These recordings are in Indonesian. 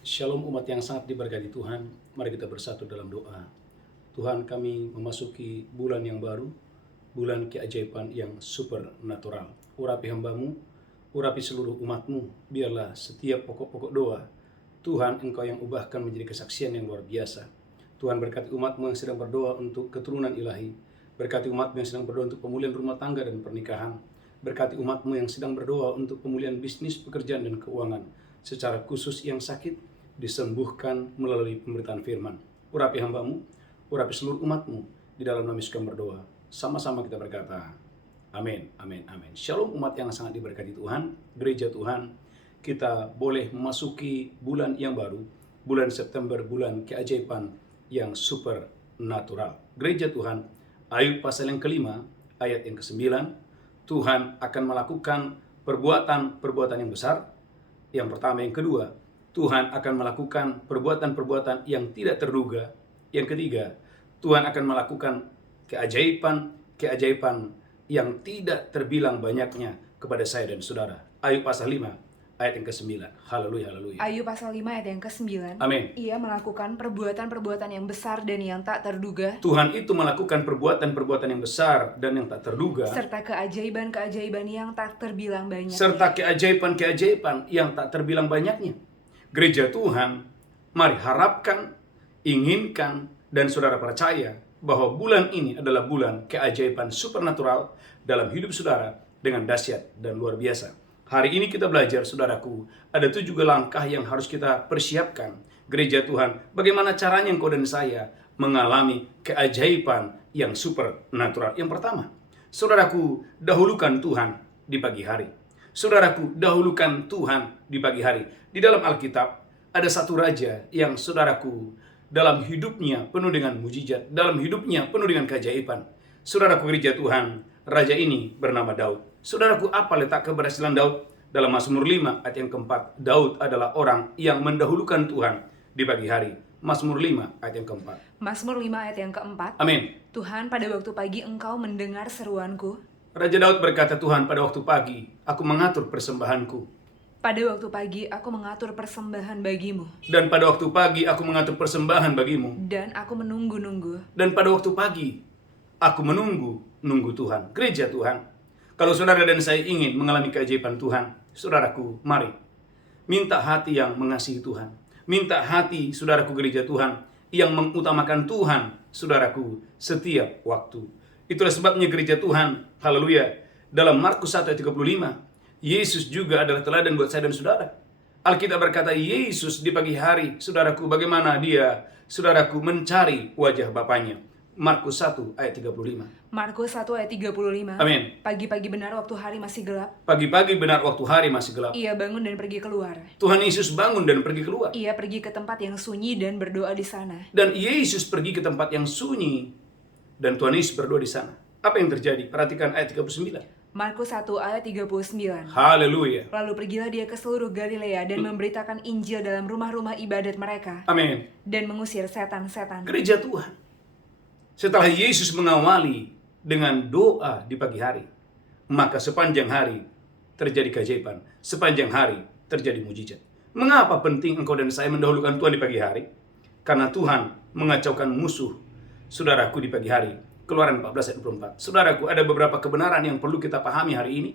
Shalom umat yang sangat diberkati Tuhan. Mari kita bersatu dalam doa. Tuhan, kami memasuki bulan yang baru, bulan keajaiban yang supernatural. Urapi hamba-Mu, urapi seluruh umat-Mu, biarlah setiap pokok-pokok doa, Tuhan, Engkau yang ubahkan menjadi kesaksian yang luar biasa. Tuhan, berkati umat-Mu yang sedang berdoa untuk keturunan ilahi, berkati umat-Mu yang sedang berdoa untuk pemulihan rumah tangga dan pernikahan, berkati umat-Mu yang sedang berdoa untuk pemulihan bisnis, pekerjaan, dan keuangan, secara khusus yang sakit, disembuhkan melalui pemberitaan firman. Urapi hamba-Mu, urapi seluruh umat-Mu, di dalam nama Yesus kami berdoa. Sama-sama kita berkata, amin, amin, amin. Shalom umat yang sangat diberkati Tuhan, gereja Tuhan. Kita boleh memasuki bulan yang baru, bulan September, bulan keajaiban yang supernatural. Gereja Tuhan, Ayub pasal yang kelima, ayat yang ke-9, Tuhan akan melakukan perbuatan-perbuatan yang besar. Yang pertama, yang kedua, Tuhan akan melakukan perbuatan-perbuatan yang tidak terduga. Yang ketiga, Tuhan akan melakukan keajaiban yang tidak terbilang banyaknya kepada saya dan saudara. Ayub pasal 5 ayat yang ke-9. Haleluya, haleluya. Ayub pasal 5 ayat yang ke-9. Amin. Ia melakukan perbuatan-perbuatan yang besar dan yang tak terduga. Tuhan itu melakukan perbuatan-perbuatan yang besar dan yang tak terduga. Serta keajaiban-keajaiban yang tak terbilang banyak. Serta keajaiban-keajaiban yang tak terbilang banyaknya. Gereja Tuhan, mari harapkan, inginkan, dan saudara percaya bahwa bulan ini adalah bulan keajaiban supernatural dalam hidup saudara dengan dahsyat dan luar biasa. Hari ini kita belajar, saudaraku, ada 7 langkah yang harus kita persiapkan. Gereja Tuhan, bagaimana caranya engkau dan saya mengalami keajaiban yang supernatural. Yang pertama, saudaraku, dahulukan Tuhan di pagi hari. Saudaraku, dahulukan Tuhan di pagi hari. Di dalam Alkitab, ada satu raja yang, saudaraku, dalam hidupnya penuh dengan mujizat, dalam hidupnya penuh dengan keajaiban. Saudaraku, gereja Tuhan, raja ini bernama Daud. Saudaraku, apa letak keberhasilan Daud? Dalam Mazmur 5 ayat yang keempat, Daud adalah orang yang mendahulukan Tuhan di pagi hari. Mazmur 5 ayat yang keempat. Mazmur 5 ayat yang keempat. Amin. Tuhan, pada waktu pagi Engkau mendengar seruanku. Raja Daud berkata, Tuhan, pada waktu pagi aku mengatur persembahanku. Pada waktu pagi aku mengatur persembahan bagimu. Dan pada waktu pagi aku mengatur persembahan bagimu. Dan aku menunggu-nunggu. Dan pada waktu pagi aku menunggu Tuhan. Gereja Tuhan, kalau saudara dan saya ingin mengalami keajaiban Tuhan, saudaraku, mari minta hati yang mengasihi Tuhan. Minta hati, saudaraku, gereja Tuhan, yang mengutamakan Tuhan, saudaraku, setiap waktu. Itulah sebabnya gereja Tuhan, haleluya, dalam Markus 1 ayat 35, Yesus juga adalah teladan buat saya dan saudara. Alkitab berkata, Yesus di pagi hari, saudaraku, bagaimana dia, saudaraku, mencari wajah Bapaknya. Markus 1 ayat 35. Markus 1 ayat 35. Amin. Pagi-pagi benar waktu hari masih gelap. Pagi-pagi benar waktu hari masih gelap. Ia bangun dan pergi keluar. Tuhan Yesus bangun dan pergi keluar. Ia pergi ke tempat yang sunyi dan berdoa di sana. Dan Yesus pergi ke tempat yang sunyi dan Tuhan Yesus berdoa di sana. Apa yang terjadi? Perhatikan ayat 39. Markus 1 ayat 39. Haleluya. Lalu pergilah dia ke seluruh Galilea dan memberitakan Injil dalam rumah-rumah ibadat mereka. Amin. Dan mengusir setan-setan. Gereja Tuhan, setelah Yesus mengawali dengan doa di pagi hari, maka sepanjang hari terjadi keajaiban, sepanjang hari terjadi mujizat. Mengapa penting engkau dan saya mendahulukan Tuhan di pagi hari? Karena Tuhan mengacaukan musuh saudaraku di pagi hari. Keluaran 14 ayat 24. Saudaraku, ada beberapa kebenaran yang perlu kita pahami hari ini.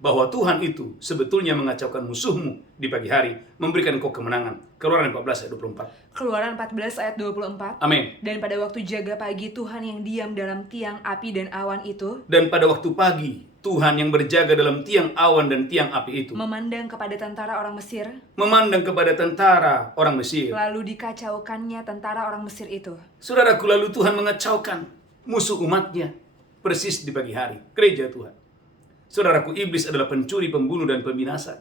Bahwa Tuhan itu sebetulnya mengacaukan musuhmu di pagi hari, memberikan engkau kemenangan. Keluaran 14 ayat 24. Keluaran 14 ayat 24. Amin. Dan pada waktu jaga pagi, Tuhan yang diam dalam tiang api dan awan itu, dan pada waktu pagi, Tuhan yang berjaga dalam tiang awan dan tiang api itu, memandang kepada tentara orang Mesir, lalu dikacaukannya tentara orang Mesir itu. Saudaraku, lalu Tuhan mengacaukan musuh umatnya persis di pagi hari. Gereja Tuhan, saudaraku, iblis adalah pencuri, pembunuh, dan pembinasa.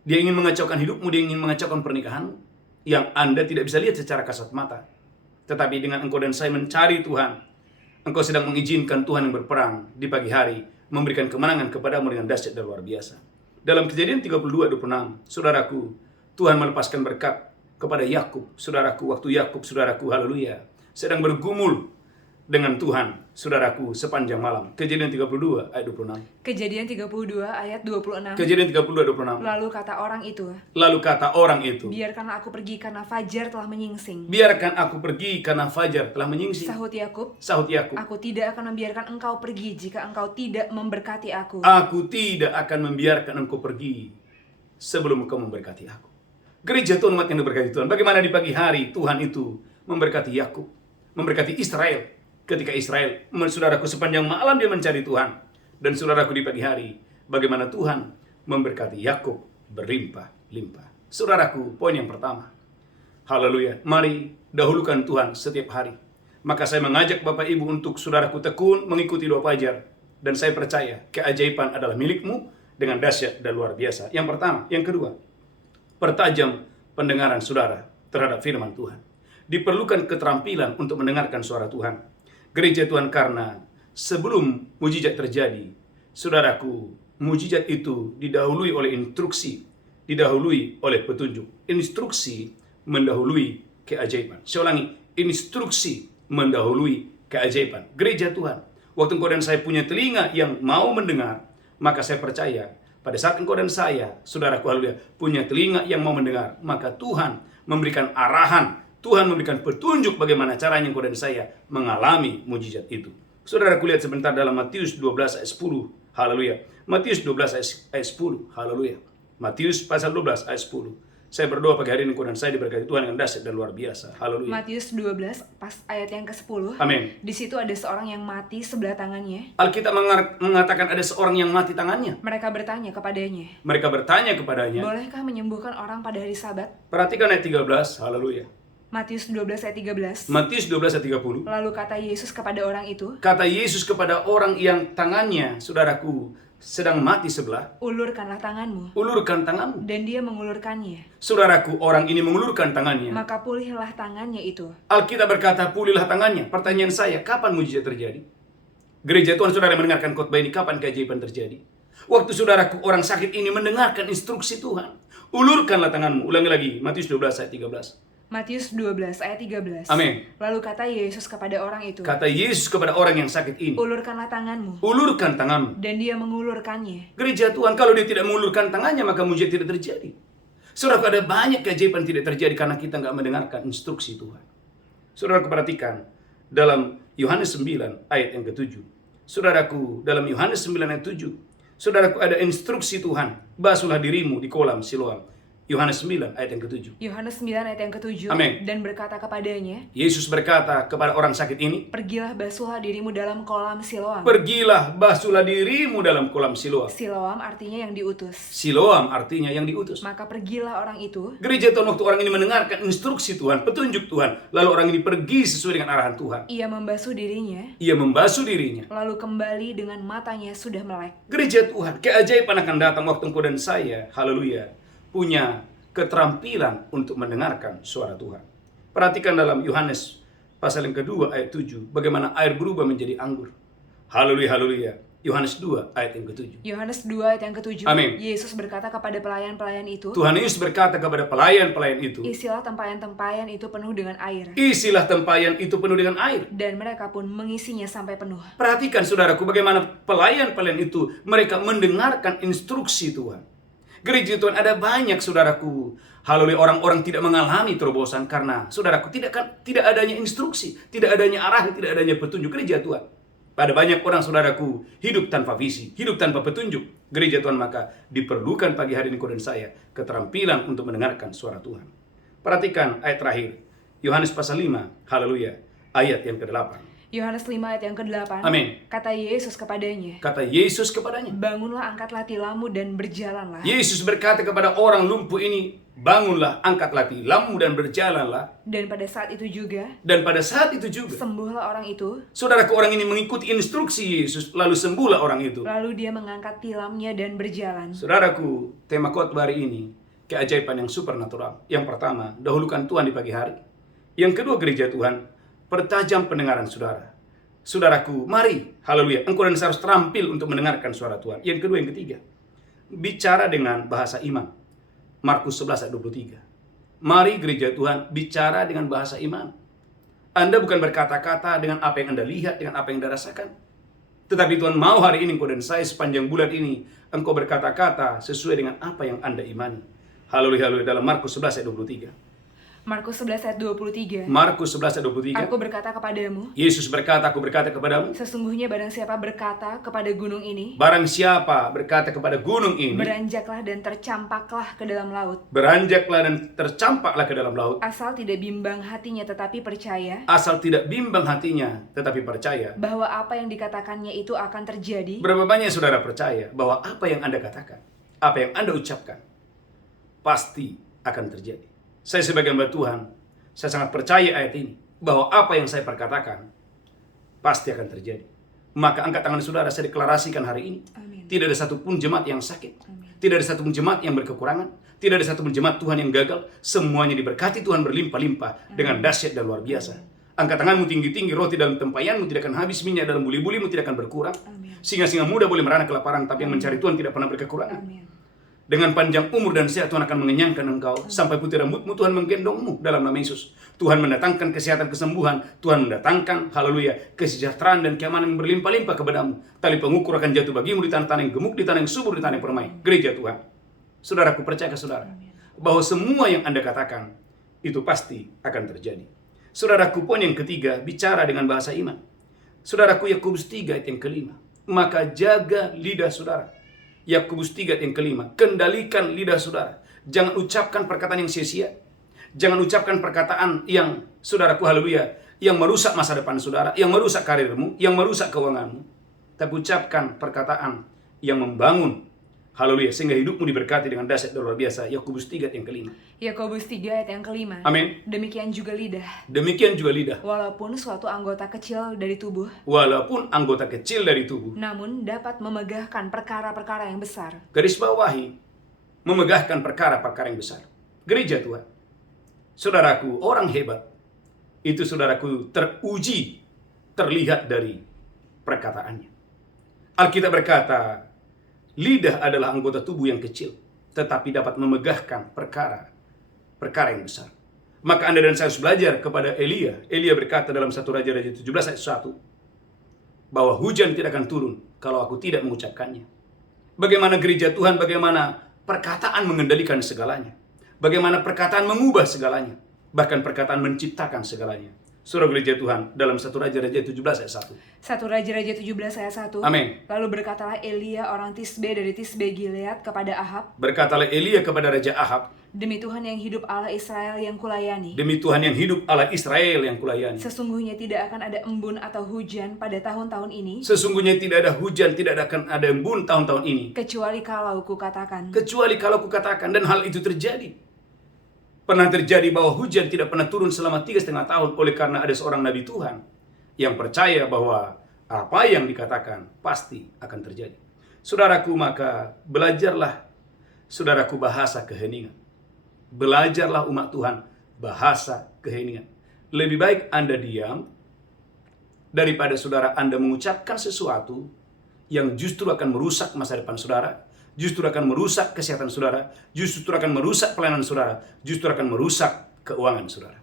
Dia ingin mengacaukan hidupmu, dia ingin mengacaukan pernikahanmu, yang Anda tidak bisa lihat secara kasat mata. Tetapi dengan engkau dan saya mencari Tuhan, engkau sedang mengizinkan Tuhan yang berperang di pagi hari, memberikan kemenangan kepadamu dengan dahsyat dan luar biasa. Dalam Kejadian 32:26, saudaraku, Tuhan melepaskan berkat kepada Yakub. Saudaraku, waktu Yakub, saudaraku, haleluya, sedang bergumul dengan Tuhan, saudaraku, sepanjang malam. Kejadian 32 ayat 26. Kejadian 32 ayat 26. Kejadian 32 ayat 26. Lalu kata orang itu, Lalu kata orang itu, biarkanlah aku pergi karena fajar telah menyingsing. biarkan aku pergi karena fajar telah menyingsing. Sahut Yakub, Sahut Yakub, aku tidak akan membiarkan engkau pergi jika engkau tidak memberkati aku. aku tidak akan membiarkan engkau pergi sebelum engkau memberkati aku. Gereja Tuhan, umat yang diberkati Tuhan, bagaimana di pagi hari Tuhan itu memberkati Yakub, memberkati Israel. Ketika Israel, saudaraku, sepanjang malam dia mencari Tuhan. Dan saudaraku, di pagi hari, bagaimana Tuhan memberkati Yakub berlimpah-limpah. Saudaraku, poin yang pertama. Haleluya. Mari dahulukan Tuhan setiap hari. Maka saya mengajak Bapak Ibu untuk saudaraku tekun mengikuti doa fajar. Dan saya percaya keajaiban adalah milikmu dengan dahsyat dan luar biasa. Yang pertama. Yang kedua, pertajam pendengaran saudara terhadap firman Tuhan. Diperlukan keterampilan untuk mendengarkan suara Tuhan. Gereja Tuhan, karena sebelum mujizat terjadi, saudaraku, mujizat itu didahului oleh instruksi, didahului oleh petunjuk. Instruksi mendahului keajaiban. Saya ulangi, instruksi mendahului keajaiban. Gereja Tuhan, waktu engkau dan saya punya telinga yang mau mendengar, maka saya percaya pada saat engkau dan saya, saudaraku, haleluya, punya telinga yang mau mendengar, maka Tuhan memberikan arahan, Tuhan memberikan petunjuk bagaimana caranya engkau dan saya mengalami mujizat itu. Saudaraku, lihat sebentar dalam Matius 12 ayat 10. Haleluya. Matius 12 ayat 10. Haleluya. Matius pasal 12 ayat 10. Saya berdoa pagi hari ini engkau dan saya diberkati Tuhan dengan dahsyat dan luar biasa. Haleluya. Matius 12 pas ayat yang ke-10. Amin. Di situ ada seorang yang mati sebelah tangannya. Alkitab mengatakan ada seorang yang mati tangannya. Mereka bertanya kepadanya, Mereka bertanya kepadanya. bolehkah menyembuhkan orang pada hari Sabat? Perhatikan ayat 13. Haleluya. Matius 12 ayat 13. Matius 12 ayat 30. Lalu kata Yesus kepada orang itu, Kata Yesus kepada orang yang tangannya, saudaraku, sedang mati sebelah, ulurkanlah tanganmu. ulurkan tanganmu. Dan dia mengulurkannya. Saudaraku, orang ini mengulurkan tangannya. Maka pulihlah tangannya itu. Alkitab berkata, pulihlah tangannya. Pertanyaan saya, kapan mujizat terjadi? Gereja Tuhan, saudara mendengarkan khotbah ini, kapan keajaiban terjadi? Waktu saudaraku, orang sakit ini mendengarkan instruksi Tuhan. Ulurkanlah tanganmu. Ulangi lagi, Matius 12 ayat 13. Matius 12 ayat 13. Amin. Lalu kata Yesus kepada orang itu, Kata Yesus kepada orang yang sakit ini, ulurkanlah tanganmu. ulurkan tanganmu. Dan dia mengulurkannya. Gereja Tuhan, kalau dia tidak mengulurkan tangannya, maka mujizat tidak terjadi. Saudaraku, ada banyak keajaiban tidak terjadi karena kita nggak mendengarkan instruksi Tuhan. Saudaraku, perhatikan dalam Yohanes 9 ayat yang ke-7. Saudaraku, dalam Yohanes 9 ayat 7, saudaraku, ada instruksi Tuhan, basuhlah dirimu di kolam Siloam. Yohanes 9 ayat yang ke-7. Yohanes 9 ayat yang ke-7. Amin. Dan berkata kepadanya, Yesus berkata kepada orang sakit ini, pergilah basuhlah dirimu dalam kolam Siloam. pergilah basuhlah dirimu dalam kolam Siloam. Siloam artinya yang diutus. Siloam artinya yang diutus. Maka pergilah orang itu. Gereja Tuhan, waktu orang ini mendengarkan instruksi Tuhan, petunjuk Tuhan, lalu orang ini pergi sesuai dengan arahan Tuhan. Ia membasuh dirinya. Ia membasuh dirinya. Lalu kembali dengan matanya sudah melek. Gereja Tuhan, keajaiban akan datang waktu engkau dan saya, haleluya, punya keterampilan untuk mendengarkan suara Tuhan. Perhatikan dalam Yohanes pasal yang kedua ayat 7, bagaimana air berubah menjadi anggur. Haleluya, haleluya. Yohanes 2 ayat yang ke-7. Yohanes 2 ayat yang ke-7. Amin. Yesus berkata kepada pelayan-pelayan itu, Tuhan Yesus berkata kepada pelayan-pelayan itu, isilah tempayan-tempayan itu penuh dengan air. isilah tempayan itu penuh dengan air. Dan mereka pun mengisinya sampai penuh. Perhatikan saudaraku, bagaimana pelayan-pelayan itu mereka mendengarkan instruksi Tuhan. Gereja Tuhan, ada banyak saudaraku, haleluya, orang-orang tidak mengalami terobosan karena saudaraku tidak adanya instruksi, tidak adanya arahan, tidak adanya petunjuk. Gereja Tuhan, ada banyak orang saudaraku hidup tanpa visi, hidup tanpa petunjuk. Gereja Tuhan, maka diperlukan pagi hari ini kau dan saya keterampilan untuk mendengarkan suara Tuhan. Perhatikan ayat terakhir, Yohanes pasal 5, haleluya, ayat yang ke-8. Yohanes 5 ayat yang ke-8. Amin. Kata Yesus kepadanya, Kata Yesus kepadanya, bangunlah, angkatlah tilammu dan berjalanlah. Yesus berkata kepada orang lumpuh ini, bangunlah, angkatlah tilammu dan berjalanlah. Dan pada saat itu juga, Dan pada saat itu juga, sembuhlah orang itu. saudaraku, orang ini mengikuti instruksi Yesus, lalu sembuhlah orang itu. Lalu dia mengangkat tilamnya dan berjalan. Saudaraku, tema khotbah hari ini, keajaiban yang supernatural. Yang pertama, dahulukan Tuhan di pagi hari. Yang kedua, gereja Tuhan, pertajam pendengaran saudara. Saudaraku, mari, haleluya, engkau dan saya harus terampil untuk mendengarkan suara Tuhan. Yang kedua, yang ketiga, bicara dengan bahasa iman. Markus 11 ayat 23. Mari gereja Tuhan bicara dengan bahasa iman. Anda bukan berkata-kata dengan apa yang Anda lihat, dengan apa yang Anda rasakan. Tetapi Tuhan mau hari ini engkau dan saya sepanjang bulan ini, engkau berkata-kata sesuai dengan apa yang Anda imani. Haleluya, haleluya. Dalam Markus 11 ayat 23. Markus 11 ayat 23. Markus 11 ayat 23. Aku berkata kepadamu, Yesus berkata, aku berkata kepadamu, sesungguhnya barang siapa berkata kepada gunung ini, barang siapa berkata kepada gunung ini, beranjaklah dan tercampaklah ke dalam laut, beranjaklah dan tercampaklah ke dalam laut, asal tidak bimbang hatinya tetapi percaya, asal tidak bimbang hatinya tetapi percaya. bahwa apa yang dikatakannya itu akan terjadi. Berapa banyak saudara percaya bahwa apa yang Anda katakan, apa yang Anda ucapkan, pasti akan terjadi. Saya sebagai hamba Tuhan, saya sangat percaya ayat ini, bahwa apa yang saya perkatakan, pasti akan terjadi. Maka angkat tangan saudara, saya deklarasikan hari ini, Amin. tidak ada satupun jemaat yang sakit, Amin. tidak ada satupun jemaat yang berkekurangan, tidak ada satupun jemaat Tuhan yang gagal, semuanya diberkati Tuhan berlimpah-limpah dengan dahsyat dan luar biasa. Angkat tanganmu tinggi-tinggi, roti dalam tempayanmu tidak akan habis, minyak dalam buli-bulimu tidak akan berkurang. Amin. Singa-singa muda boleh merana kelaparan, tapi yang mencari Tuhan tidak pernah berkekurangan. Amin. Dengan panjang umur dan sehat Tuhan akan mengenyangkan engkau. Sampai putih rambutmu Tuhan menggendongmu dalam nama Yesus. Tuhan mendatangkan kesehatan, kesembuhan. Tuhan mendatangkan, haleluya, kesejahteraan dan keamanan yang berlimpah-limpah kepadamu. Tali pengukur akan jatuh bagimu di tanah-tanah yang gemuk, di tanah yang subur, di tanah yang permai. Gereja Tuhan. Saudaraku, percaya ke saudara bahwa semua yang Anda katakan itu pasti akan terjadi. Saudaraku, poin yang ketiga, bicara dengan bahasa iman. Saudaraku, Yakobus 3 ayat yang kelima. Maka jaga lidah saudara. Yakobus 3 ayat yang kelima. Kendalikan lidah saudara. Jangan ucapkan perkataan yang sia-sia. Jangan ucapkan perkataan yang, saudaraku, haleluya, yang merusak masa depan saudara, yang merusak karirmu, yang merusak keuanganmu. Tapi ucapkan perkataan yang membangun, haleluya, sehingga hidupmu diberkati dengan dahsyat dan luar biasa. Yakobus 3 ayat yang kelima. Yakobus 3 ayat yang kelima. Amin. Demikian juga lidah. Demikian juga lidah. Walaupun suatu anggota kecil dari tubuh, Walaupun anggota kecil dari tubuh, namun dapat memegahkan perkara-perkara yang besar. garis bawahi, memegahkan perkara-perkara yang besar. Gereja Tuhan. Saudaraku, orang hebat itu, saudaraku, teruji, terlihat dari perkataannya. Alkitab berkata, lidah adalah anggota tubuh yang kecil, tetapi dapat memegahkan perkara yang besar. Maka Anda dan saya harus belajar kepada Elia. Elia berkata dalam 1 Raja-Raja 17 ayat 1, bahwa hujan tidak akan turun kalau aku tidak mengucapkannya. Bagaimana gereja Tuhan, bagaimana perkataan mengendalikan segalanya. Bagaimana perkataan mengubah segalanya. Bahkan perkataan menciptakan segalanya. Surah gereja Tuhan dalam 1 Raja-Raja 17 ayat 1. 1 Raja-Raja 17 ayat 1. Amin. Lalu berkatalah Elia orang Tisbe dari Tisbe Gilead kepada Ahab, Berkatalah Elia kepada Raja Ahab, demi Tuhan yang hidup Allah Israel yang kulayani, demi Tuhan yang hidup Allah Israel yang kulayani, sesungguhnya tidak akan ada embun atau hujan pada tahun-tahun ini, sesungguhnya tidak ada hujan, tidak akan ada embun tahun-tahun ini, kecuali kalau kukatakan. kecuali kalau kukatakan. Dan hal itu terjadi. Pernah terjadi bahwa hujan tidak pernah turun selama 3,5 tahun oleh karena ada seorang nabi Tuhan yang percaya bahwa apa yang dikatakan pasti akan terjadi. Saudaraku, maka belajarlah, saudaraku, bahasa keheningan. Belajarlah umat Tuhan bahasa keheningan. Lebih baik Anda diam daripada saudara Anda mengucapkan sesuatu yang justru akan merusak masa depan saudara, justru akan merusak kesehatan saudara, justru akan merusak pelayanan saudara, justru akan merusak keuangan saudara.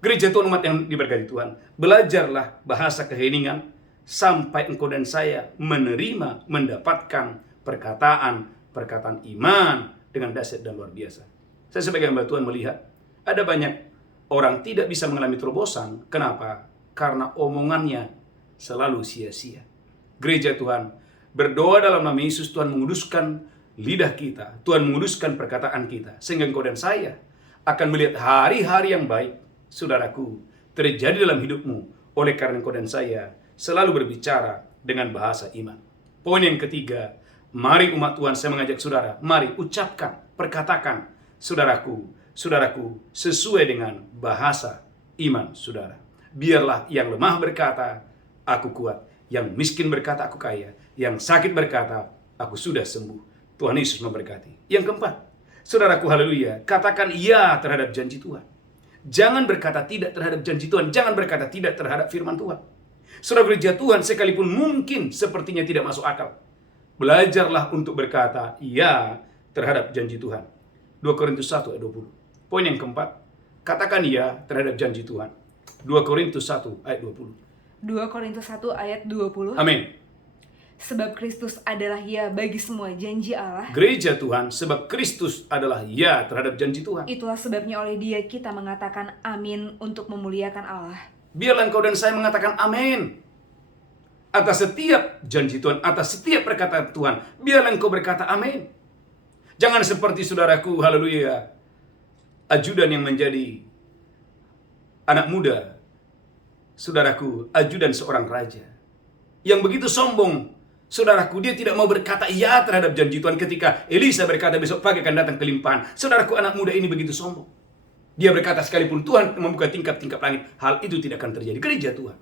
Gereja Tuhan, umat yang diberkati Tuhan, belajarlah bahasa keheningan sampai engkau dan saya menerima, mendapatkan perkataan iman dengan dahsyat dan luar biasa. Saya sebagai hamba Tuhan melihat ada banyak orang tidak bisa mengalami terobosan. Kenapa? Karena omongannya selalu sia-sia. Gereja Tuhan, berdoa dalam nama Yesus, Tuhan menguduskan lidah kita, Tuhan menguduskan perkataan kita, sehingga engkau dan saya akan melihat hari-hari yang baik, saudaraku, terjadi dalam hidupmu, oleh karena engkau dan saya selalu berbicara dengan bahasa iman. Poin yang ketiga, mari umat Tuhan, saya mengajak saudara, mari ucapkan, perkatakan, saudaraku, sesuai dengan bahasa iman saudara. Biarlah yang lemah berkata, aku kuat. Yang miskin berkata, aku kaya. Yang sakit berkata, aku sudah sembuh. Tuhan Yesus memberkati. Yang keempat, saudaraku, haleluya, katakan iya terhadap janji Tuhan. Jangan berkata tidak terhadap janji Tuhan. Jangan berkata tidak terhadap firman Tuhan. Saudara gereja Tuhan, sekalipun mungkin sepertinya tidak masuk akal, belajarlah untuk berkata iya terhadap janji Tuhan. 2 Korintus 1 ayat 20. Poin yang keempat, katakan iya terhadap janji Tuhan. 2 Korintus 1 ayat 20. 2 Korintus 1 ayat 20. Amin. Sebab Kristus adalah ya bagi semua janji Allah. Gereja Tuhan, sebab Kristus adalah ya terhadap janji Tuhan. Itulah sebabnya oleh Dia kita mengatakan amin untuk memuliakan Allah. Biarlah engkau dan saya mengatakan amin atas setiap janji Tuhan, atas setiap perkataan Tuhan. Biarlah engkau berkata amin. Jangan seperti saudaraku, haleluya, ajudan yang menjadi anak muda, saudaraku, ajudan seorang raja, yang begitu sombong, saudaraku, dia tidak mau berkata iya terhadap janji Tuhan ketika Elisa berkata besok pagi akan datang kelimpahan. Saudaraku, anak muda ini begitu sombong. Dia berkata sekalipun Tuhan membuka tingkap-tingkap langit, hal itu tidak akan terjadi. Gereja Tuhan,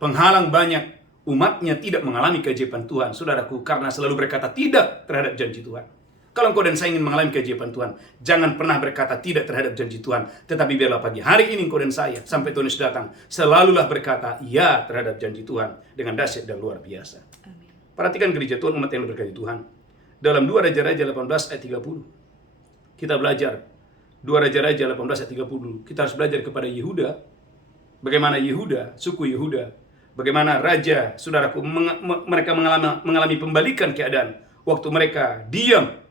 penghalang banyak umatnya tidak mengalami keajaiban Tuhan, saudaraku, karena selalu berkata tidak terhadap janji Tuhan. Kalau engkau dan saya ingin mengalami keajaiban Tuhan, jangan pernah berkata tidak terhadap janji Tuhan. Tetapi biarlah pagi hari ini engkau dan saya, sampai Tuhan Yesus datang, selalulah berkata ya terhadap janji Tuhan dengan dahsyat dan luar biasa. Amin. Perhatikan gereja Tuhan, umat yang diberkati Tuhan. Dalam 2 Raja-Raja 18 ayat 30, kita belajar 2 Raja-Raja 18 ayat 30, kita harus belajar kepada Yehuda, bagaimana Yehuda, suku Yehuda, bagaimana raja, saudaraku, mereka mengalami pembalikan keadaan waktu mereka diam.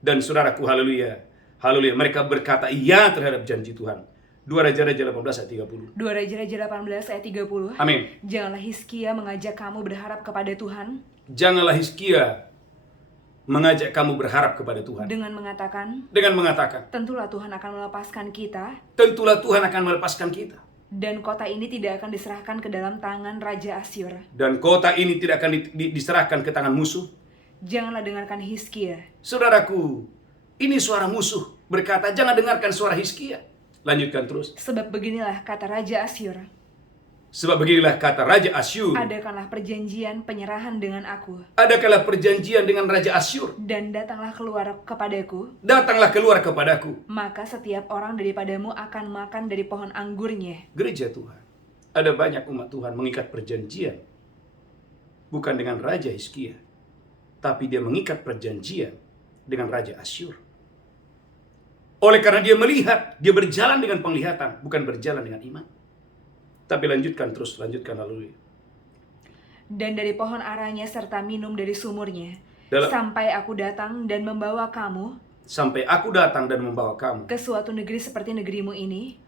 Dan saudaraku, haleluya, haleluya, mereka berkata iya terhadap janji Tuhan. 2 Raja-Raja 18 ayat 30. 2 Raja-Raja 18 ayat 30. Amin. Janganlah Hizkia mengajak kamu berharap kepada Tuhan Janganlah Hizkia mengajak kamu berharap kepada Tuhan dengan mengatakan, tentulah Tuhan akan melepaskan kita, tentulah Tuhan akan melepaskan kita, dan kota ini tidak akan diserahkan ke dalam tangan Raja Asyur. dan kota ini tidak akan diserahkan ke tangan musuh. Janganlah dengarkan Hizkia. Saudaraku, ini suara musuh berkata, jangan dengarkan suara Hizkia. Lanjutkan terus. Sebab beginilah kata Raja Asyur. Sebab beginilah kata Raja Asyur. Adakanlah perjanjian penyerahan dengan aku. Adakala perjanjian dengan Raja Asyur. Dan datanglah keluar kepadaku. Datanglah keluar kepadaku. Maka setiap orang daripadamu akan makan dari pohon anggurnya. Gereja Tuhan, ada banyak umat Tuhan mengikat perjanjian. Bukan dengan Raja Hizkia, tapi dia mengikat perjanjian dengan Raja Asyur. Oleh karena dia melihat, dia berjalan dengan penglihatan, bukan berjalan dengan iman. Tapi lanjutkan terus, lanjutkan lalu. Dan dari pohon aranya serta minum dari sumurnya, sampai aku datang dan membawa kamu ke suatu negeri seperti negerimu ini.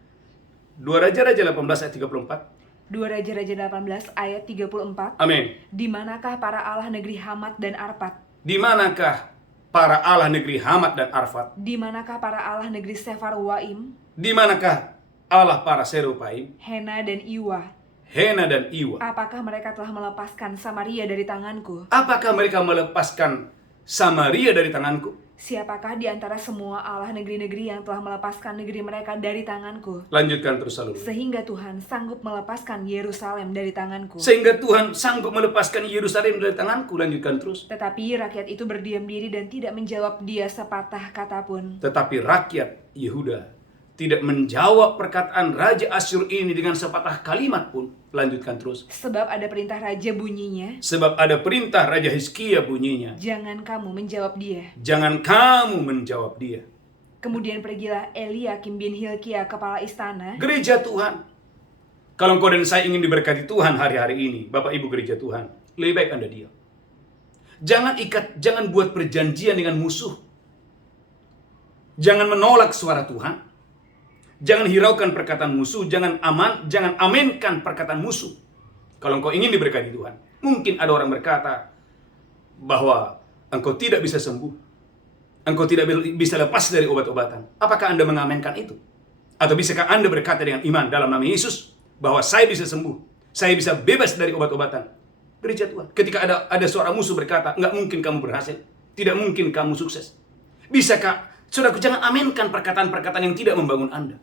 2 Raja-Raja 18 ayat 34. 2 Raja-Raja 18 ayat 34. Amin. Di manakah para Allah negeri Hamat dan Arpad? Di manakah para Allah negeri Hamat dan Arfad? Di manakah para Allah negeri Sefarwaim? Di manakah Allah para Serupaim? Hena dan Iwa. Hena dan Iwa. Apakah mereka telah melepaskan Samaria dari tanganku? Apakah mereka melepaskan Samaria dari tanganku? Siapakah di antara semua Allah negeri-negeri yang telah melepaskan negeri mereka dari tanganku? Lanjutkan terus lalu. Sehingga Tuhan sanggup melepaskan Yerusalem dari tanganku. Sehingga Tuhan sanggup melepaskan Yerusalem dari tanganku. Lanjutkan terus. Tetapi rakyat itu berdiam diri dan tidak menjawab dia sepatah kata pun. Tetapi rakyat Yehuda tidak menjawab perkataan Raja Asyur ini dengan sepatah kalimat pun. Lanjutkan terus. Sebab ada perintah raja bunyinya. Sebab ada perintah Raja Hizkia bunyinya. Jangan kamu menjawab dia. Jangan kamu menjawab dia. Kemudian pergilah Eliakim bin Hilkia, kepala istana. Gereja Tuhan, kalau engkau dan saya ingin diberkati Tuhan hari-hari ini, Bapak Ibu gereja Tuhan, lebih baik Anda diam. Jangan buat perjanjian dengan musuh. Jangan menolak suara Tuhan. Jangan hiraukan perkataan musuh, jangan aminkan perkataan musuh. Kalau engkau ingin diberkati Tuhan, mungkin ada orang berkata bahwa engkau tidak bisa sembuh, engkau tidak bisa lepas dari obat-obatan. Apakah Anda mengaminkan itu? Atau bisakah Anda berkata dengan iman dalam nama Yesus bahwa saya bisa sembuh, saya bisa bebas dari obat-obatan? Gereja Tuhan, ketika ada suara musuh berkata, enggak mungkin kamu berhasil, tidak mungkin kamu sukses. Bisakah, saudaraku, jangan aminkan perkataan-perkataan yang tidak membangun Anda.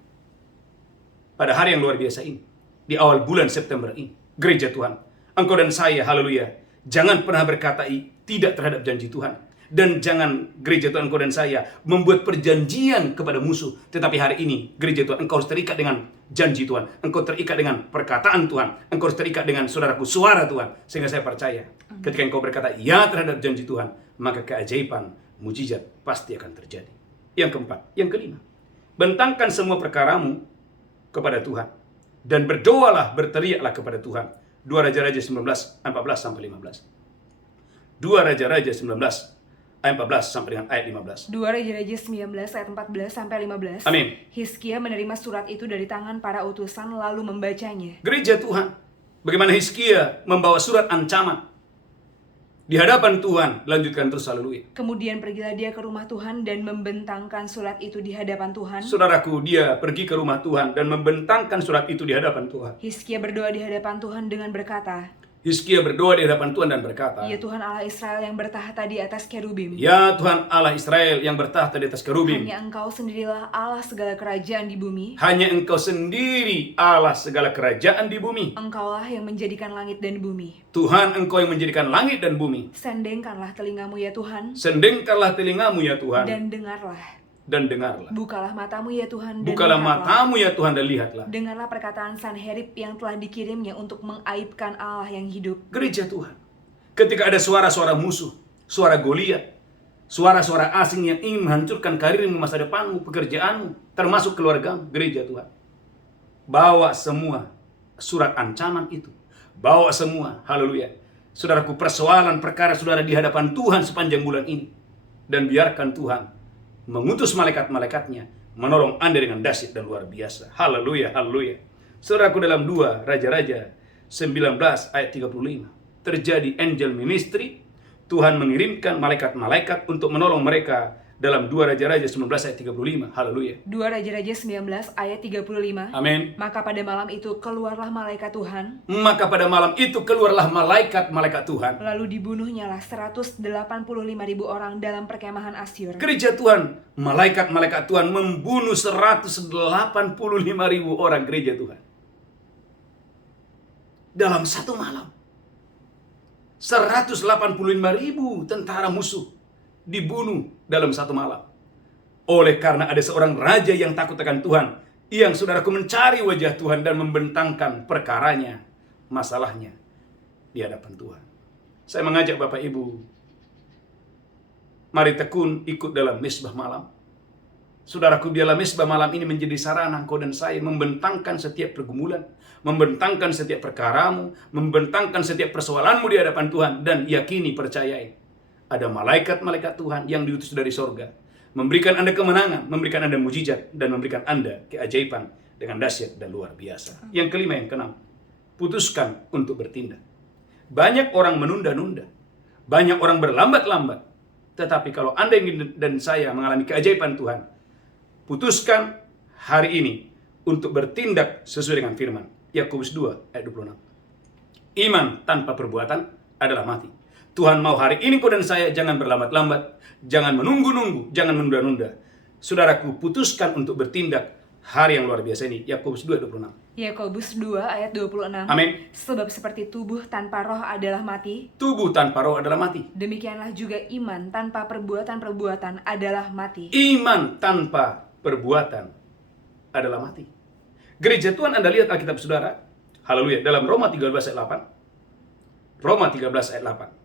Pada hari yang luar biasa ini, di awal bulan September ini, gereja Tuhan, engkau dan saya, haleluya, jangan pernah berkata tidak terhadap janji Tuhan. Dan jangan gereja Tuhan, engkau dan saya membuat perjanjian kepada musuh. Tetapi hari ini, gereja Tuhan, engkau harus terikat dengan janji Tuhan. Engkau terikat dengan perkataan Tuhan. Engkau harus terikat dengan saudaraku, suara Tuhan. Sehingga saya percaya, ketika engkau berkata ya terhadap janji Tuhan, maka keajaiban, mujizat pasti akan terjadi. Yang keempat, yang kelima, bentangkan semua perkaramu kepada Tuhan. dan berdoalah, berteriaklah kepada Tuhan. 2 Raja-Raja 19, 14-15. 2 Raja-Raja 19, ayat 14 sampai dengan ayat 15. 2 Raja-Raja 19 ayat 14 sampai 15. Amin. Hizkia menerima surat itu dari tangan para utusan lalu membacanya. Gereja Tuhan, bagaimana Hizkia membawa surat ancaman di hadapan Tuhan. Lanjutkan terus, haleluya. Kemudian pergilah dia ke rumah Tuhan dan membentangkan surat itu di hadapan Tuhan. Saudaraku, dia pergi ke rumah Tuhan dan membentangkan surat itu di hadapan Tuhan. Hizkia berdoa di hadapan Tuhan dengan berkata, Hizkia berdoa di hadapan Tuhan dan berkata, Ya Tuhan Allah Israel yang bertahta di atas kerubim, Ya Tuhan Allah Israel yang bertahta di atas kerubim, hanya Engkau sendirilah Allah segala kerajaan di bumi. hanya Engkau sendiri Allah segala kerajaan di bumi. Engkaulah yang menjadikan langit dan bumi. Tuhan, Engkau yang menjadikan langit dan bumi. Sendengkanlah telingamu ya Tuhan, Sendengkanlah telingamu ya Tuhan, dan dengarlah. Bukalah matamu ya Tuhan, dan Bukalah lihatlah. matamu ya Tuhan dan lihatlah. Dengarlah perkataan Sanherib yang telah dikirimnya untuk mengaibkan Allah yang hidup. Gereja Tuhan, ketika ada suara-suara musuh, suara Goliat, suara-suara asing yang ingin menghancurkan karirmu, masa depanmu, pekerjaanmu, termasuk keluargamu, gereja Tuhan, bawa semua surat ancaman itu. Bawa semua, haleluya. Saudaraku, persoalan perkara saudara di hadapan Tuhan sepanjang bulan ini. Dan biarkan Tuhan mengutus malaikat-malaikatnya menolong Anda dengan dahsyat dan luar biasa. Haleluya, haleluya. Saudaraku, dalam 2 Raja-Raja 19 ayat 35 terjadi angel ministry. Tuhan mengirimkan malaikat-malaikat untuk menolong mereka dalam 2 Raja-Raja 19 ayat 35. Haleluya. 2 Raja-Raja 19 ayat 35. Amin. Maka pada malam itu keluarlah malaikat Tuhan. Maka pada malam itu keluarlah malaikat-malaikat Tuhan. Lalu dibunuhnyalah 185.000 orang dalam perkemahan Asyur. Gereja Tuhan, malaikat-malaikat Tuhan membunuh 185.000 orang gereja Tuhan. Dalam satu malam. 185.000 tentara musuh dibunuh dalam satu malam. Oleh karena ada seorang raja yang takut akan Tuhan, yang saudaraku mencari wajah Tuhan dan membentangkan perkaranya, masalahnya di hadapan Tuhan. Saya mengajak Bapak Ibu, mari tekun ikut dalam misbah malam. Saudaraku, biarlah misbah malam ini menjadi sarana engkau dan saya membentangkan setiap pergumulan, membentangkan setiap perkaramu, membentangkan setiap persoalanmu di hadapan Tuhan, dan yakini, percayai, ada malaikat-malaikat Tuhan yang diutus dari sorga, memberikan Anda kemenangan, memberikan Anda mujizat, dan memberikan Anda keajaiban dengan dahsyat dan luar biasa. Yang kelima, yang keenam, putuskan untuk bertindak. Banyak orang menunda-nunda, banyak orang berlambat-lambat, tetapi kalau Anda ingin dan saya mengalami keajaiban Tuhan, putuskan hari ini untuk bertindak sesuai dengan firman. Yakobus 2 ayat 26. Iman tanpa perbuatan adalah mati. Tuhan mau hari ini kau dan saya jangan berlambat-lambat, jangan menunggu-nunggu, jangan menunda-nunda. Saudaraku, putuskan untuk bertindak hari yang luar biasa ini. Yakobus 2 ayat 26. Yakobus 2 ayat 26. Amin. Sebab seperti tubuh tanpa roh adalah mati, Tubuh tanpa roh adalah mati. demikianlah juga iman tanpa perbuatan-perbuatan adalah mati. Iman tanpa perbuatan adalah mati. Gereja Tuhan, Anda lihat Alkitab saudara. Haleluya. Dalam Roma 13 ayat 8. Roma 13 ayat 8.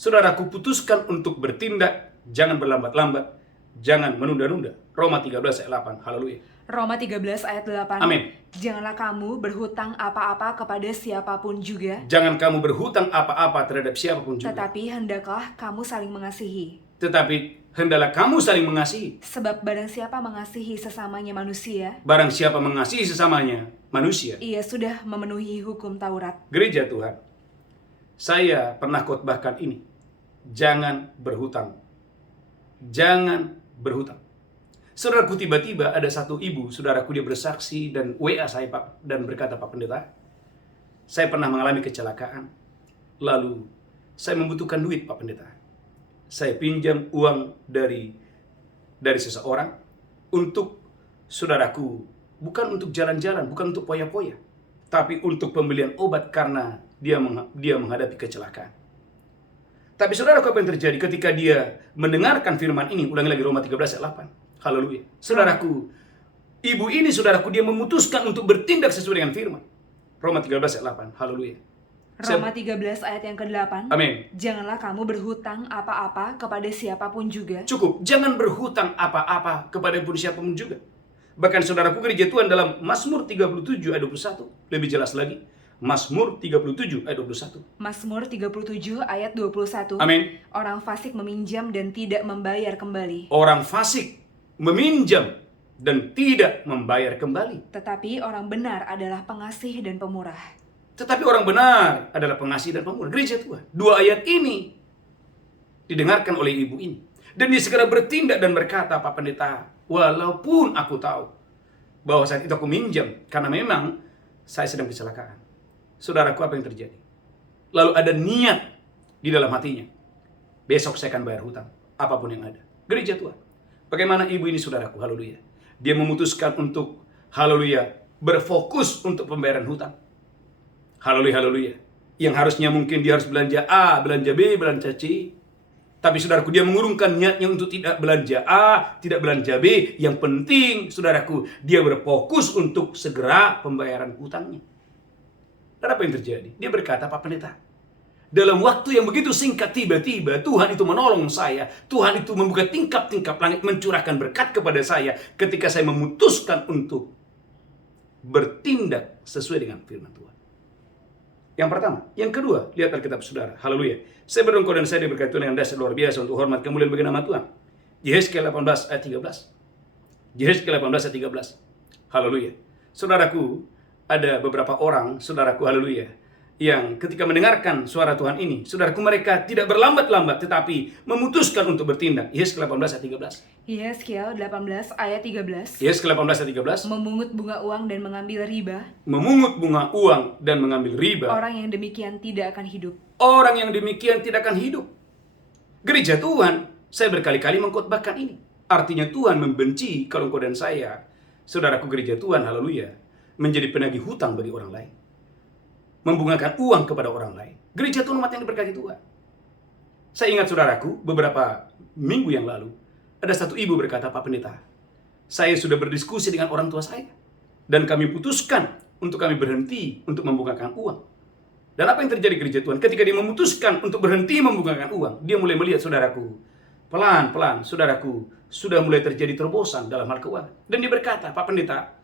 Saudaraku, putuskan untuk bertindak, jangan berlambat-lambat, jangan menunda-nunda. Roma 13 ayat 8. Haleluya. Roma 13 ayat 8. Amin. Janganlah kamu berhutang apa-apa kepada siapapun juga, Jangan kamu berhutang apa-apa terhadap siapapun juga. tetapi hendaklah kamu saling mengasihi. Tetapi hendaklah kamu saling mengasihi. Sebab barang siapa mengasihi sesamanya manusia, Barang siapa mengasihi sesamanya manusia. ia sudah memenuhi hukum Taurat. Gereja Tuhan, saya pernah khotbahkan ini. Jangan berhutang. Jangan berhutang. Saudaraku, tiba-tiba ada satu ibu, saudaraku, dia bersaksi dan WA saya, Pak, dan berkata, Pak Pendeta, saya pernah mengalami kecelakaan. Lalu saya membutuhkan duit, Pak Pendeta. Saya pinjam uang dari seseorang untuk, saudaraku, bukan untuk jalan-jalan, bukan untuk poya-poya, tapi untuk pembelian obat karena dia menghadapi kecelakaan. Tapi saudaraku, apa yang terjadi ketika dia mendengarkan firman ini? Ulangi lagi Roma 13 ayat 8. Haleluya. Saudaraku, ibu ini, saudaraku, dia memutuskan untuk bertindak sesuai dengan firman. Roma 13 ayat 8. Haleluya. Roma 13 ayat yang ke-8. Amin. Janganlah kamu berhutang apa-apa kepada siapapun juga. Cukup, jangan berhutang apa-apa kepada siapapun juga. Bahkan saudaraku gereja Tuhan dalam Mazmur 37 ayat 21. Lebih jelas lagi. Mazmur 37 ayat 21. Mazmur 37 ayat 21. Amin. Orang fasik meminjam dan tidak membayar kembali. Orang fasik meminjam dan tidak membayar kembali. Tetapi orang benar adalah pengasih dan pemurah. Tetapi orang benar adalah pengasih dan pemurah. Gereja Tuhan. Dua ayat ini didengarkan oleh ibu ini. Dan dia segera bertindak dan berkata, Pak Pendeta, walaupun aku tahu bahwa saat itu aku minjam, karena memang saya sedang kecelakaan. Saudaraku, apa yang terjadi? Lalu ada niat di dalam hatinya. Besok saya akan bayar hutang, apapun yang ada. Gereja Tuhan. Bagaimana ibu ini, saudaraku, haleluya. Dia memutuskan untuk, haleluya, berfokus untuk pembayaran hutang. Haleluya, haleluya. Yang harusnya mungkin dia harus belanja A, belanja B, belanja C. Tapi saudaraku, dia mengurungkan niatnya untuk tidak belanja A, tidak belanja B. Yang penting, saudaraku, dia berfokus untuk segera pembayaran hutangnya. Dan apa yang terjadi? Dia berkata, Pak Pendeta, dalam waktu yang begitu singkat tiba-tiba Tuhan itu menolong saya. Tuhan itu membuka tingkap-tingkap langit, mencurahkan berkat kepada saya ketika saya memutuskan untuk bertindak sesuai dengan firman Tuhan. Yang pertama. Yang kedua, lihat Alkitab saudara. Haleluya. Saya berdoa dan saya diberkati Tuhan dengan dasar luar biasa untuk hormat kemuliaan bagi nama Tuhan. Yehezkiel 18 ayat 13. Yehezkiel 18 ayat 13. Haleluya. Saudaraku, ada beberapa orang, saudaraku, haleluya, yang ketika mendengarkan suara Tuhan ini, saudaraku, mereka tidak berlambat-lambat tetapi memutuskan untuk bertindak. Yehezkiel 18 ayat 13. Yehezkiel 18 ayat 13. Yehezkiel 18 ayat 13. Memungut bunga uang dan mengambil riba. Memungut bunga uang dan mengambil riba. Orang yang demikian tidak akan hidup. Orang yang demikian tidak akan hidup. Gereja Tuhan, saya berkali-kali mengkhotbahkan ini. Artinya Tuhan membenci kalau engkau dan saya, saudaraku gereja Tuhan, haleluya, menjadi penagih hutang bagi orang lain. Membungakan uang kepada orang lain. Gereja Tuhan umat yang diberkati Tuhan. Saya ingat saudaraku, beberapa minggu yang lalu, ada satu ibu berkata, Pak Pendeta, saya sudah berdiskusi dengan orang tua saya. Dan kami putuskan untuk kami berhenti untuk membungakan uang. Dan apa yang terjadi gereja Tuhan? Ketika dia memutuskan untuk berhenti membungakan uang, dia mulai melihat saudaraku, pelan-pelan saudaraku, sudah mulai terjadi terobosan dalam hal keuangan. Dan dia berkata, Pak Pendeta,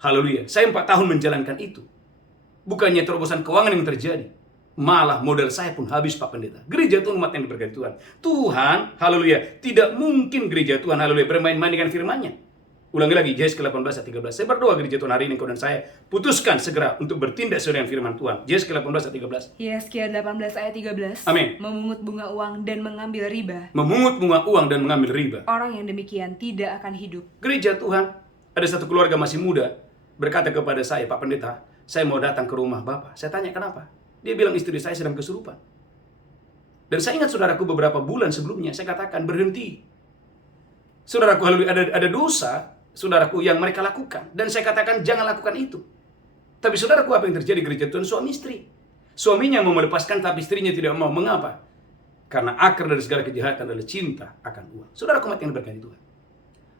haleluya, saya 4 tahun menjalankan itu. Bukannya terobosan keuangan yang terjadi, malah modal saya pun habis, Pak Pendeta. Gereja Tuhan umat yang diberkati Tuhan. Tuhan, haleluya, tidak mungkin gereja Tuhan, haleluya, bermain-main dengan firman-Nya. Ulangi lagi, Yehezkiel 18 ayat 13. Saya berdoa gereja Tuhan hari ini, kau dan saya putuskan segera untuk bertindak sesuai dengan firman Tuhan. Yehezkiel 18 ayat 13. Yehezkiel 18 ayat 13. Amin. Memungut bunga uang dan mengambil riba. Memungut bunga uang dan mengambil riba. Orang yang demikian tidak akan hidup. Gereja Tuhan, ada satu keluarga masih muda berkata kepada saya, Pak Pendeta, saya mau datang ke rumah Bapak. Saya tanya kenapa? Dia bilang istri saya sedang kesurupan. Dan saya ingat saudaraku beberapa bulan sebelumnya saya katakan berhenti. Saudaraku, haleluya, ada dosa saudaraku yang mereka lakukan. Dan saya katakan jangan lakukan itu. Tapi saudaraku, apa yang terjadi gereja Tuhan? Suami istri. Suaminya mau melepaskan tapi istrinya tidak mau. Mengapa? Karena akar dari segala kejahatan adalah cinta akan uang. Saudaraku umat yang diberkati Tuhan.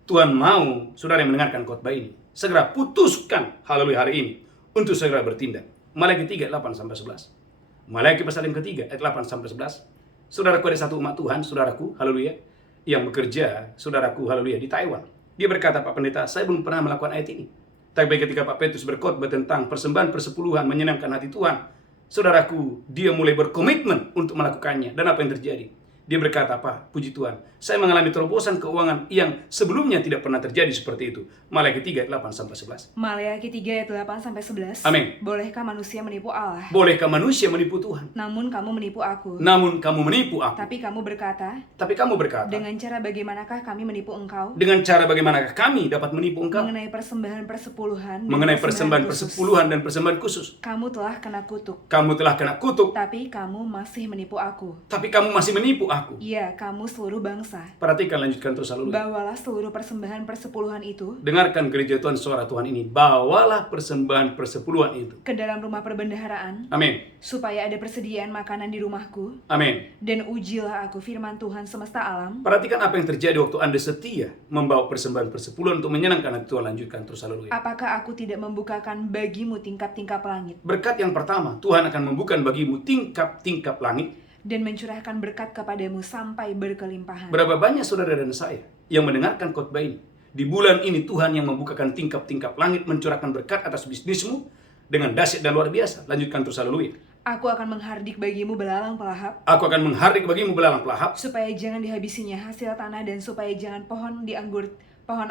Tuhan mau saudara yang mendengarkan khotbah ini segera putuskan haleluya hari ini untuk segera bertindak. Malaki 3 8 sampai 11. Malaki pasal yang ketiga ayat 8 sampai 11. Saudaraku, ada satu umat Tuhan, saudaraku, haleluya, yang bekerja, saudaraku, haleluya, di Taiwan. Dia berkata, Pak Pendeta, saya belum pernah melakukan ayat ini. Tapi ketika Pak Petrus berkhotbah tentang persembahan persepuluhan menyenangkan hati Tuhan, saudaraku, dia mulai berkomitmen untuk melakukannya. Dan apa yang terjadi? Dia berkata, Pak, puji Tuhan, saya mengalami terobosan keuangan yang sebelumnya tidak pernah terjadi seperti itu. Malaki 3 ayat 8 sampai 11. Malaki 3 ayat 8 sampai 11. Amin. Bolehkah manusia menipu Allah? Bolehkah manusia menipu Tuhan? Namun kamu menipu aku. Namun kamu menipu aku. Tapi kamu berkata, Dengan cara bagaimanakah kami menipu engkau? Dengan cara bagaimanakah kami dapat menipu engkau? Mengenai persembahan persepuluhan. Mengenai persembahan persepuluhan dan persembahan khusus. Kamu telah kena kutuk. Kamu telah kena kutuk. Tapi kamu masih menipu aku. Tapi kamu masih menipu aku. Iya, kamu seluruh bangsa. Perhatikan, lanjutkan terus haleluya. Bawalah seluruh persembahan persepuluhan itu. Dengarkan gereja Tuhan, suara Tuhan ini. Bawalah persembahan persepuluhan itu ke dalam rumah perbendaharaan. Amin. Supaya ada persediaan makanan di rumahku. Amin. Dan ujilah aku firman Tuhan semesta alam. Perhatikan apa yang terjadi waktu Anda setia membawa persembahan persepuluhan untuk menyenangkan hati Tuhan. Lanjutkan terus haleluya. Apakah aku tidak membukakan bagimu tingkap-tingkap langit? Berkat yang pertama, Tuhan akan membuka bagimu tingkap-tingkap langit dan mencurahkan berkat kepadamu sampai berkelimpahan. Berapa banyak saudara dan saya yang mendengarkan khotbah ini, Di bulan ini Tuhan yang membukakan tingkap-tingkap langit, mencurahkan berkat atas bisnismu dengan dahsyat dan luar biasa. Lanjutkan terus, haleluya. Aku akan menghardik bagimu belalang pelahap, Aku akan menghardik bagimu belalang pelahap, supaya jangan dihabisinya hasil tanah, dan supaya jangan pohon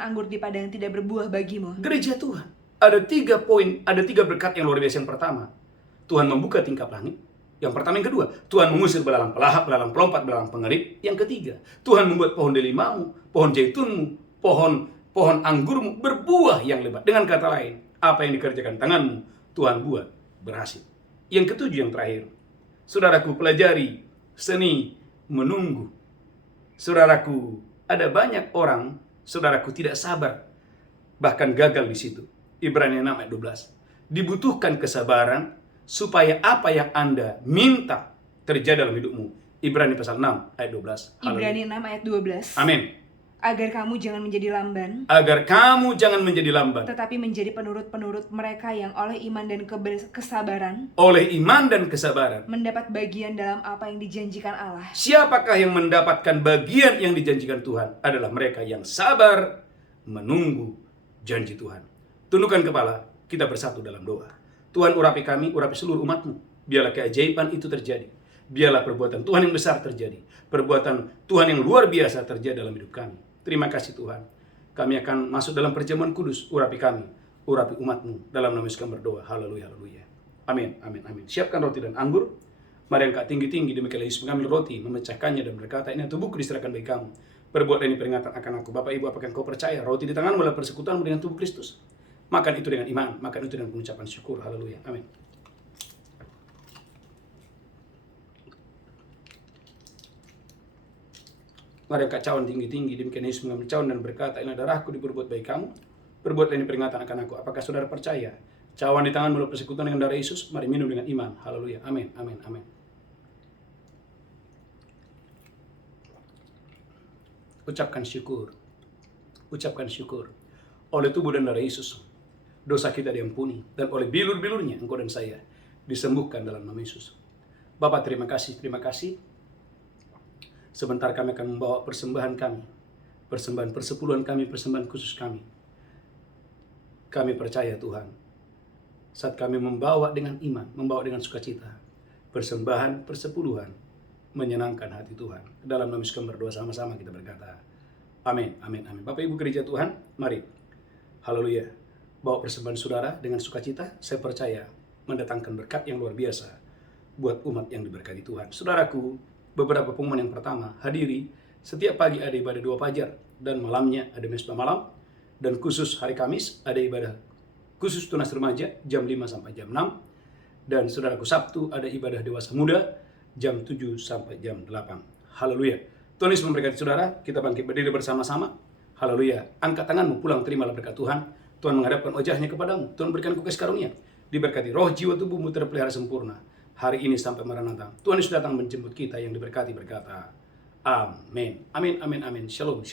anggur di padang tidak berbuah bagimu. Gereja Tuhan, ada 3 poin, ada 3 berkat yang luar biasa. Yang pertama, Tuhan membuka tingkap langit. Yang pertama, yang kedua, Tuhan mengusir belalang pelahap, belalang pelompat, belalang pengerik. Yang ketiga, Tuhan membuat pohon delimamu, pohon jaitunmu, pohon anggurmu berbuah yang lebat. Dengan kata lain, apa yang dikerjakan tanganmu, Tuhan buat berhasil. Yang ketujuh, yang terakhir, saudaraku, pelajari seni menunggu. Saudaraku, ada banyak orang, saudaraku, tidak sabar, bahkan gagal di situ. Ibrani 6 ayat 12. Dibutuhkan kesabaran supaya apa yang Anda minta terjadi dalam hidupmu. Ibrani pasal 6 ayat 12. Ibrani 6 ayat 12. Amin. Agar kamu jangan menjadi lamban, Agar kamu jangan menjadi lamban, tetapi menjadi penurut-penurut mereka yang oleh iman dan kesabaran, oleh iman dan kesabaran, mendapat bagian dalam apa yang dijanjikan Allah. Siapakah yang mendapatkan bagian yang dijanjikan Tuhan? Adalah mereka yang sabar menunggu janji Tuhan. Tundukkan kepala, kita bersatu dalam doa. Tuhan, urapi kami, urapi seluruh umat-Mu. Biarlah keajaiban itu terjadi. Biarlah perbuatan Tuhan yang besar terjadi. Perbuatan Tuhan yang luar biasa terjadi dalam hidup kami. Terima kasih Tuhan. Kami akan masuk dalam perjamuan kudus. Urapi kami, urapi umat-Mu. Dalam nama Yesus kami berdoa. Haleluya, haleluya. Amin, amin, amin. Siapkan roti dan anggur. Mari angkat tinggi-tinggi. Demikian Yesus mengambil roti, memecahkannya dan berkata, ini tubuhku diserahkan bagi kamu. Perbuatlah ini peringatan akan aku. Bapak Ibu, apakah engkau percaya? Roti di tanganmu adalah persekutuanmu dengan tubuh Kristus. Makan itu dengan iman. Makan itu dengan pengucapan syukur. Haleluya, amin. Mari angkat cawan tinggi-tinggi. Demikian Yesus mengambil cawan dan berkata, ini darahku diperbuat bagi kamu. Perbuatlah ini peringatan akan aku. Apakah saudara percaya? Cawan di tangan melalui persekutuan dengan darah Yesus. Mari minum dengan iman. Haleluya. Amin. Amin. Amin. Ucapkan syukur. Ucapkan syukur. Oleh tubuh dan darah Yesus, dosa kita diampuni. Dan oleh bilur-bilurnya, engkau dan saya disembuhkan dalam nama Yesus. Bapak, terima kasih. Terima kasih. Sebentar kami akan membawa persembahan kami. Persembahan persepuluhan kami, persembahan khusus kami. Kami percaya Tuhan, saat kami membawa dengan iman, membawa dengan sukacita, persembahan persepuluhan menyenangkan hati Tuhan. Dalam nama Yesus kami berdoa, sama-sama kita berkata, amin, amin, amin. Bapak Ibu gereja Tuhan, mari, haleluya, bawa persembahan saudara dengan sukacita. Saya percaya mendatangkan berkat yang luar biasa buat umat yang diberkati Tuhan. Saudaraku, beberapa pengumuman yang pertama, hadiri, setiap pagi ada ibadah 2 fajar, dan malamnya ada mesbah malam, dan khusus hari Kamis ada ibadah khusus tunas remaja jam 5 sampai jam 6, dan saudaraku Sabtu ada ibadah dewasa muda jam 7 sampai jam 8. Haleluya. Tuhan Yesus memberkati saudara. Kita bangkit berdiri bersama-sama. Haleluya. Angkat tanganmu, pulang terimalah berkat Tuhan. Tuhan menghadapkan wajahnya kepadamu. Tuhan berikan kasih karunia. Diberkati roh, jiwa, tubuhmu terpelihara sempurna hari ini sampai Maranatha. Tuhan Yesus datang menjemput kita yang diberkati berkata, amin. Amin, amin, amin. Shalom.